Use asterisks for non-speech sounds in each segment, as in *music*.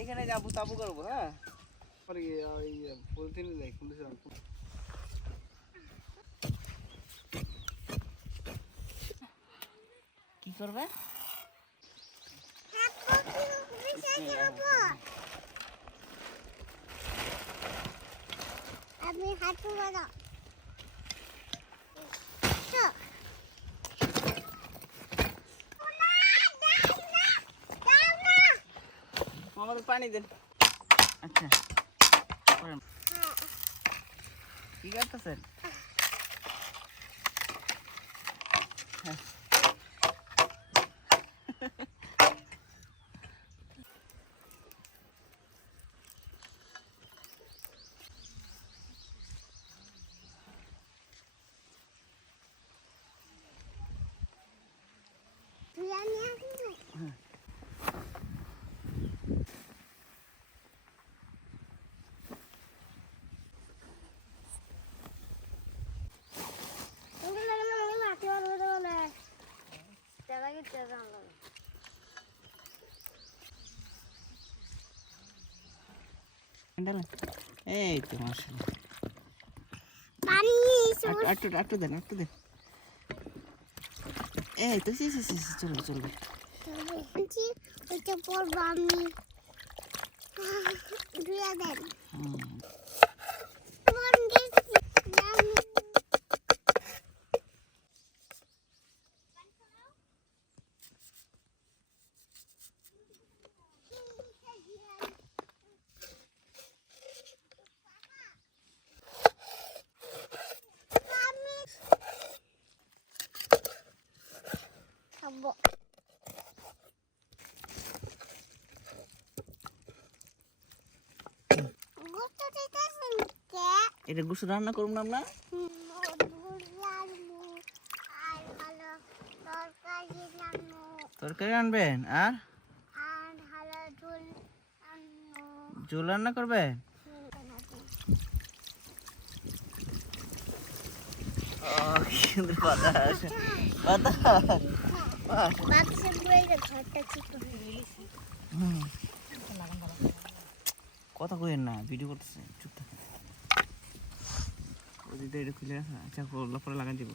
এখানে যাব তাবু করব হ্যাঁ? পলিথিন দেয় কিন্তু কি করবে? আমি হাঁটু বড় আমাদের পানি দেন আচ্ছা। কি করতেছেন এই তো মাশাআল্লাহ পানি একটু একটু দেন একটু দেন এই তো সি সি সি চলবে বলছি ওইটা পড়ব আমি ধুয়ে দেন হুম। মন দিচ্ছি আমি খাব গোস্ত দিতেছেন কে এটা গোসল রান্না করুন আমরা? তরকারি আনবেন আর? ঝোল রান্না করবেন? ও, কি সুন্দর বাতাস। বাতাস। বাহ, বাচ্চা বইরে ঘরটা ঠিক করে হুম। কথা কইেন না ভিডিও করতেছে। ওদিকে এটা খুলে রাখা। আচ্ছা পরে পরে লাগান। ঠিক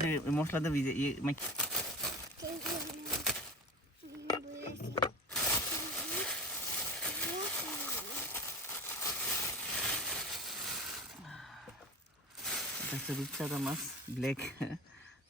যে মশলা দিয়ে ভিজে ইয়ে রূপচাঁদা মাছ, ব্ল্যাক।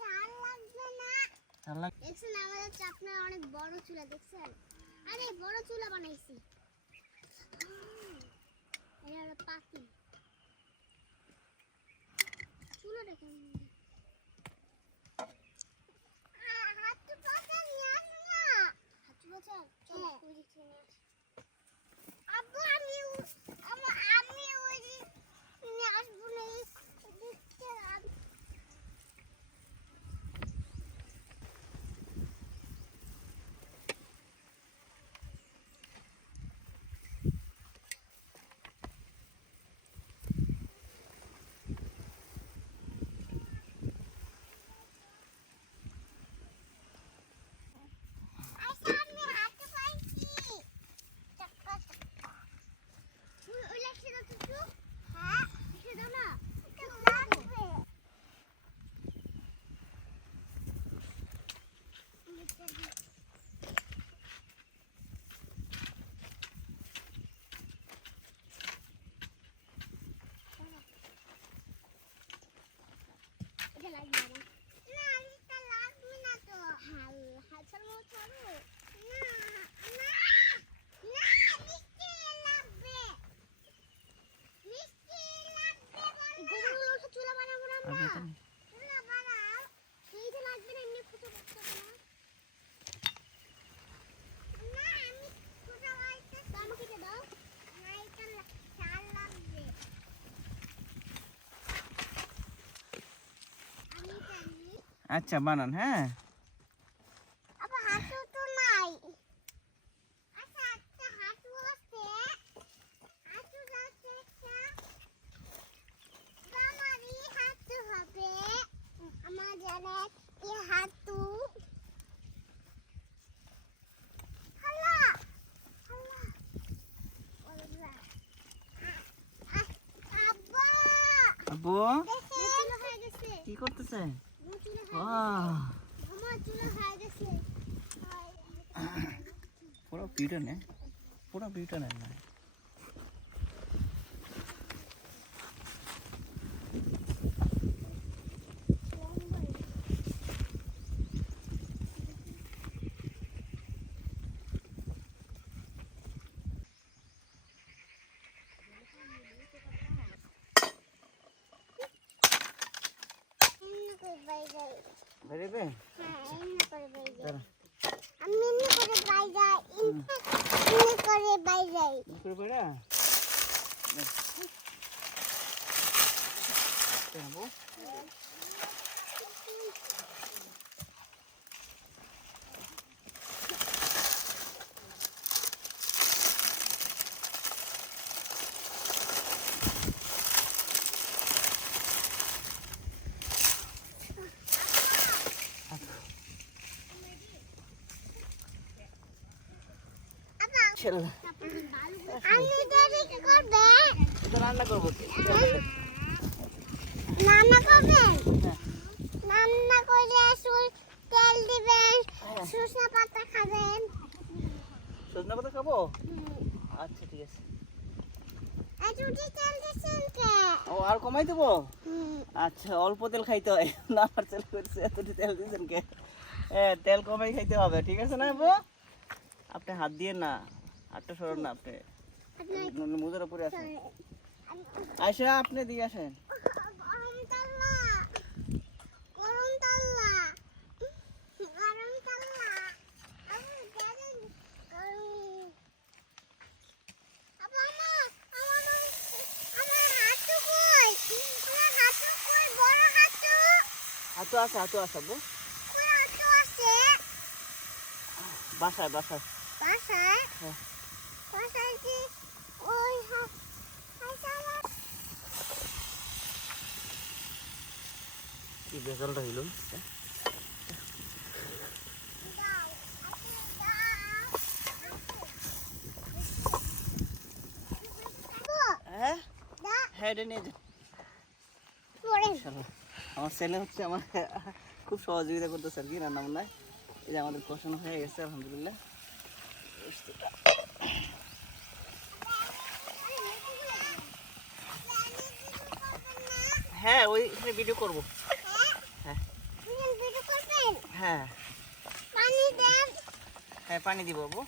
ঝাল লাগবে না। আল্লাহ দেখছেন আমাদের চাপনার অনেক বড় চুলা দেখছেন? আরে বড় চুলা বানাইছি। এটা হলো চুলা দেখেন হাতু পাতা নিয়ে আসো না হাতু পাতা চলো আসি আব্বু আমা- আমি ওই দিক নিয়ে আসব না এই দিক থেকে আম- চুলা বাড়াও এইটা লাগবে না এমনি ফুটো করতে হবে না না আমি ফুটো বাড়াইতে তো আমাকে এটা দাও না এটা লা- চাল লাগবে আমি আচ্ছা বানান হ্যাঁ আবার হাঁটু তো নাই আচ্ছা একটা হাঁটু আছে হাঁটু যাচ্ছে একটা আমারই হাঁটু হবে আমার জানে এই হাঁটু হাল্লা হাল্লা ওলা আব্বা আব্বু দেখেন হয়ে গেছে কি করতেছে চুলা বাহ চুলা হয়ে গেছে পুরো পিঠা নে পুরো পিঠা নেন না এমনি করে বাইরে বেরিবে হ্যাঁ এমনি করে বাইরে দাঁড়া আমি এমনি করে বাইরে এমনি করে বাইরে কি করে রান্না করব? রান্না করবেন। রান্না করে তেল দিবেন। সরষে পাতা খাবেন সজনা পাতা খাব আচ্ছা ঠিক আছে ও আর কমাই দেবো আচ্ছা অল্প তেল খাইতে হয় না আমার তেল করছে এতটি তেল দিয়েছেন কে তেল কমাই খাইতে হবে ঠিক আছে না আপনি হাত দিয়ে না হাতটা সরান না আপনি মুজের উপরে আসেন আয়সা আপনি দিয়ে আসেন। হাতু আছে হাতু আছে বউ আছে। বাসায় বাসায়। বাসায়? হ্যাঁ। কি হ্যাঁ? হ্যাঁ। আমার ছেলে হচ্ছে আমার খুব সহযোগিতা করতেছে আর কি রান্না বান্নায় এই যে আমাদের কষানো হয়ে গেছে, আলহামদুলিল্লাহ। হ্যাঁ ওই ভিডিও করব। হ্যাঁ। হ্যাঁ। হ্যাঁ পানি দিব বাবু।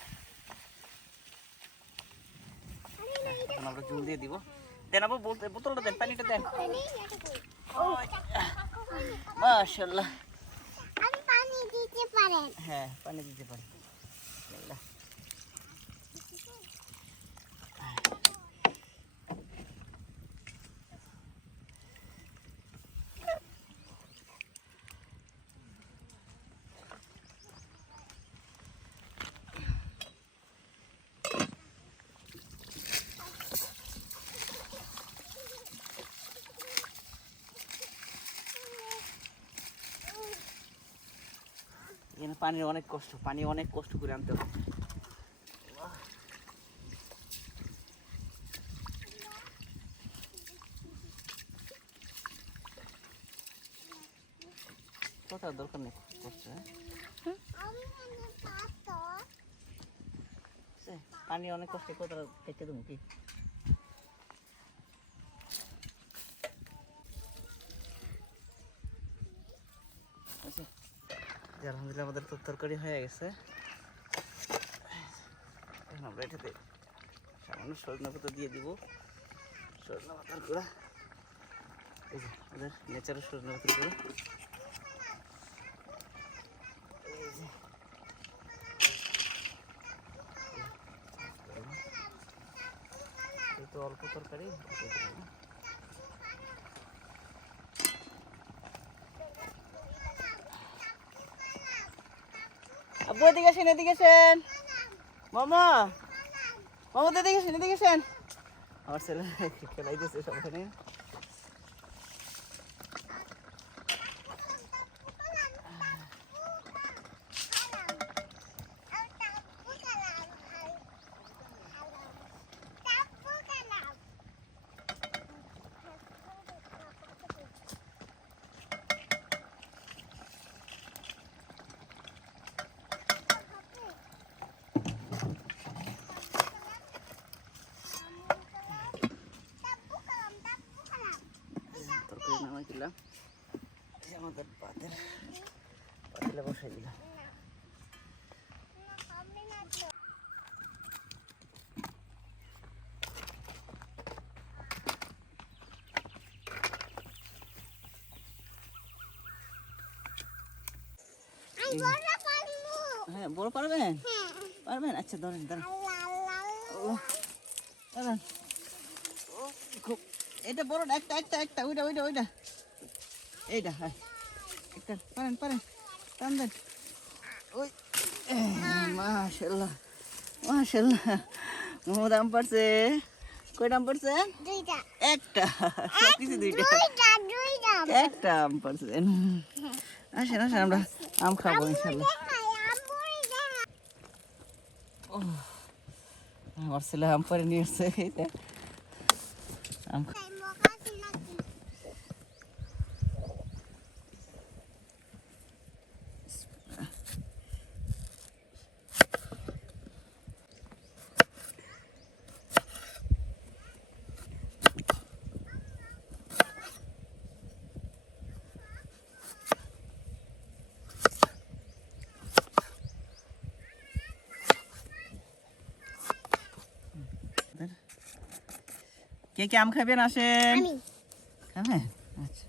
আমরা জল দিয়ে দিব। দেন আবু বোতলটা দেন পানিটা দেন। মাশাল্লাহ আমি পানি দিতে পারেন হ্যাঁ পানি দিতে পারি বিসমিল্লাহ। এখানে পানির অনেক কষ্ট পানি অনেক কষ্ট করে আনতে হয় কোথাও দরকার নেই কষ্ট হ্যাঁ? পানি অনেক কষ্ট কোথাও কেটে তুমি কি? আলহামদুলিল্লাহ আমাদের তো তরকারি হয়ে গেছে এখন আমরা এটাতে সামান্য সজনা পাতা দিয়ে দিব সজনা পাতার গুঁড়া এই যে ওদের নেচারের এই যে। এই তো অল্প তরকারি আব্বু এদিকে আসেন এদিকে আসেন। মামা মামা এদিকে আসেন এদিকে আসেন। আমার ছেলে খেলাইতেছে সবখানে তরকারি নামাই দিলাম এই যে আমাদের পাতের পাতিলে বসাই দিলাম হ্যাঁ বড় পারবেন? পারবেন? আচ্ছা ধরেন ধরেন। খুব এটা বড় একটা একটা একটা ওইটা ওইটা ওইটা। এইটা হ্যাঁ। একটা পারেন পারেন। টান দেন ওই মাশাল্লাহ মাশাল্লাহ মোহাম্মদ আম পারছে কয়টা আম পারছে একটা। সব কিছু দুইটা। একটা আম পারছেন আসেন আসেন আমরা আম খাব ইনশাল্লাহ আমার ছেলে আম পারে নিয়ে এসছে এই যে। আম খা- কে কে আম খাবেন আসেন? খাবেন আচ্ছা।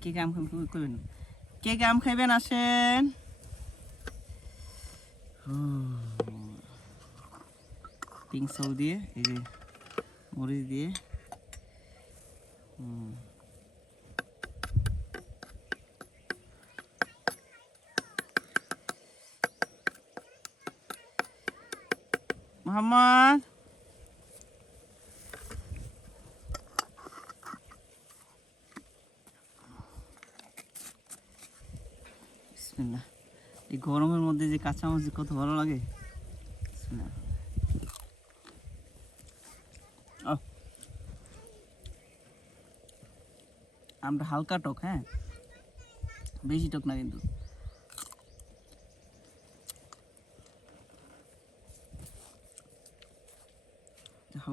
কে কে আম খাবেন কে কে আম খাইবেন আসেন? পিঙ্ক সৌ দিয়ে এই যে মরিচ দিয়ে। হুম। মোহাম্মদ এই গরমের মধ্যে যে কাঁচা মাছ কত ভালো লাগে। আমরা হালকা টক হ্যাঁ? বেশি টক না কিন্তু।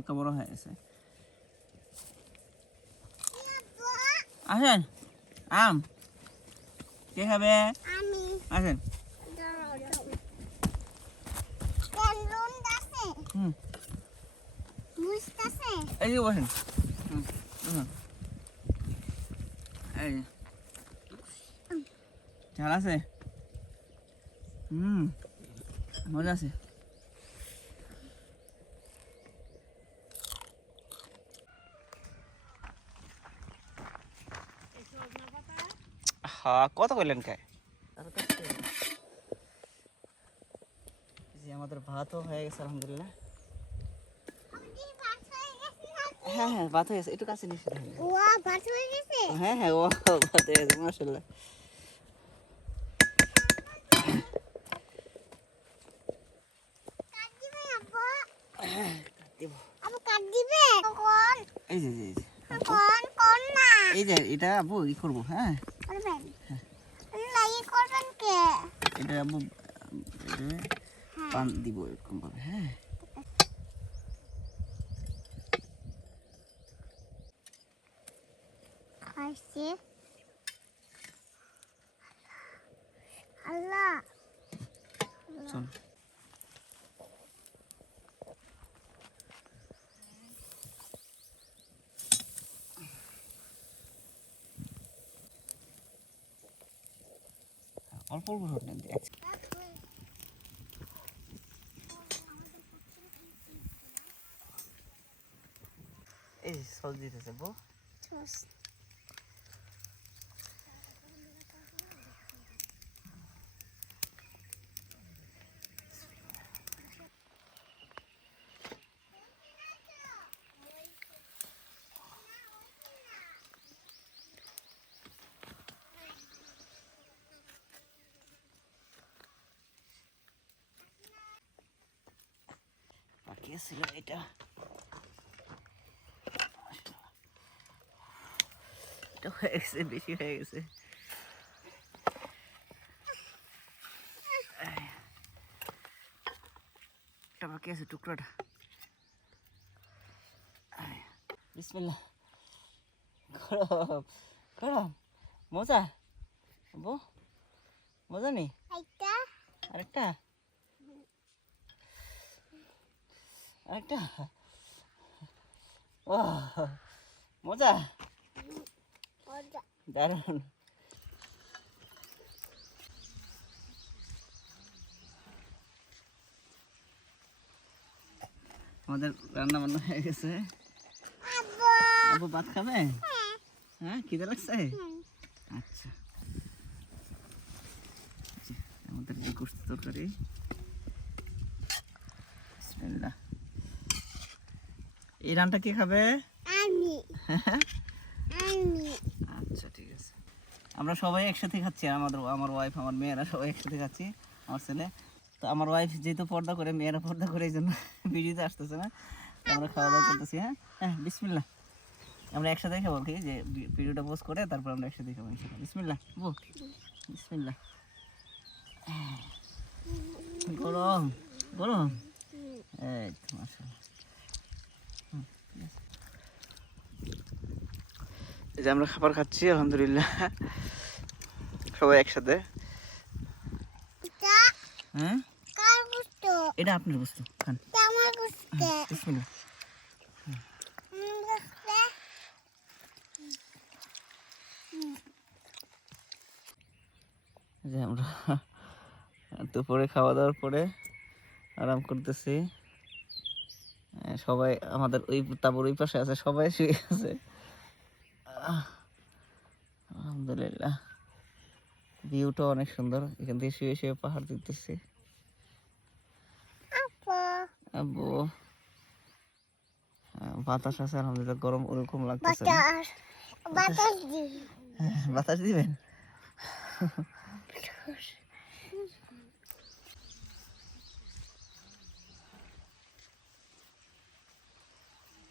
হালকা বড় হয়ে গেছে আসেন আম কে খাবে আমি আসেন ক্যান্ডুন আছে হুম মুস্ত আছে এই যে বসেন হুম, বসুন। এই যে। ঝাল আছে হুম মজা আছে হ্যাঁ কত করলেন কে? জি আমাদের ভাতও হয়ে গেছে আলহামদুলিল্লাহ। হয়ে? হ্যাঁ ভাত হয়ে গেছে একটু কাছে নিয়ে ভাত হয়ে গেছে? হ্যাঁ হ্যাঁ ও ভাত হয়ে গেছে মাসাল্লাহ কাট দিবে আব্বু দেব। আব্বু কাট দিবে? কোন এই যে এই যে। কোন কোন না? এই যে এটা আবু ই করব হ্যাঁ? করবেন? না ই করবেন কে? এটা আবু পান দিব এরকম ভাবে হ্যাঁ। খাইছে। আল্লাহ। চল। দিয়ে এই সল দিতেছে বউ বাকি ছিল এটা এটা হয়ে গেছে বেশি হয়ে গেছে। এটা বাকি আছে টুকরোটা এই। বিসমিল্লাহ গরম গরম মজা বো মজা নেই এইটা আরেকটা আরেকটা? ও মজা। মজা। দারুণ। আমাদের রান্না বান্না হয়ে গেছে। আবু ভাত খাবে? হ্যাঁ। খিদে লাগছে? আচ্ছা। আমাদের গোস্ত তরকারি। বিসমিল্লাহ। এই রানটা কে খাবে? আমি। আমি আচ্ছা ঠিক আছে। আমরা সবাই একসাথে খাচ্ছি আমাদের আমার ওয়াইফ আমার মেয়েরা সবাই একসাথে খাচ্ছি আমার ছেলে। তো আমার ওয়াইফ যেহেতু পর্দা করে মেয়েরা পর্দা করে এই জন্য ভিডিওতে আসতেছে না। আমরা খাওয়া দাওয়া করতেছি হ্যাঁ? হ্যাঁ বিসমিল্লা আমরা একসাথে খাব কি? যে ভিডিওটা পোস্ট করে তারপর আমরা একসাথে খাব বিসমিল্লা বো বিসমিল্লা গরম গরম এই তো মাশাআল্লাহ হুম, ঠিক আছে। এই যে আমরা খাবার খাচ্ছি আলহামদুলিল্লাহ। সবাই একসাথে। হ্যাঁ এটা আপনার বস্তু খান। যে আমরা দুপুরে খাওয়া দাওয়ার পরে আরাম করতেছি। আহ, সবাই আমাদের ওই তাবুর ওই পাশে আছে সবাই শুয়ে আছে। আলহামদুলিল্লাহ। ভিউটা অনেক সুন্দর এখান থেকে শুয়ে শুয়ে পাহাড় দেখতেছি আব্বু। বাতাস আছে আলহামদুলিল্লাহ গরম ওরকম লাগতেছে হ্যাঁ, বাতাস দিবেন? *laughs*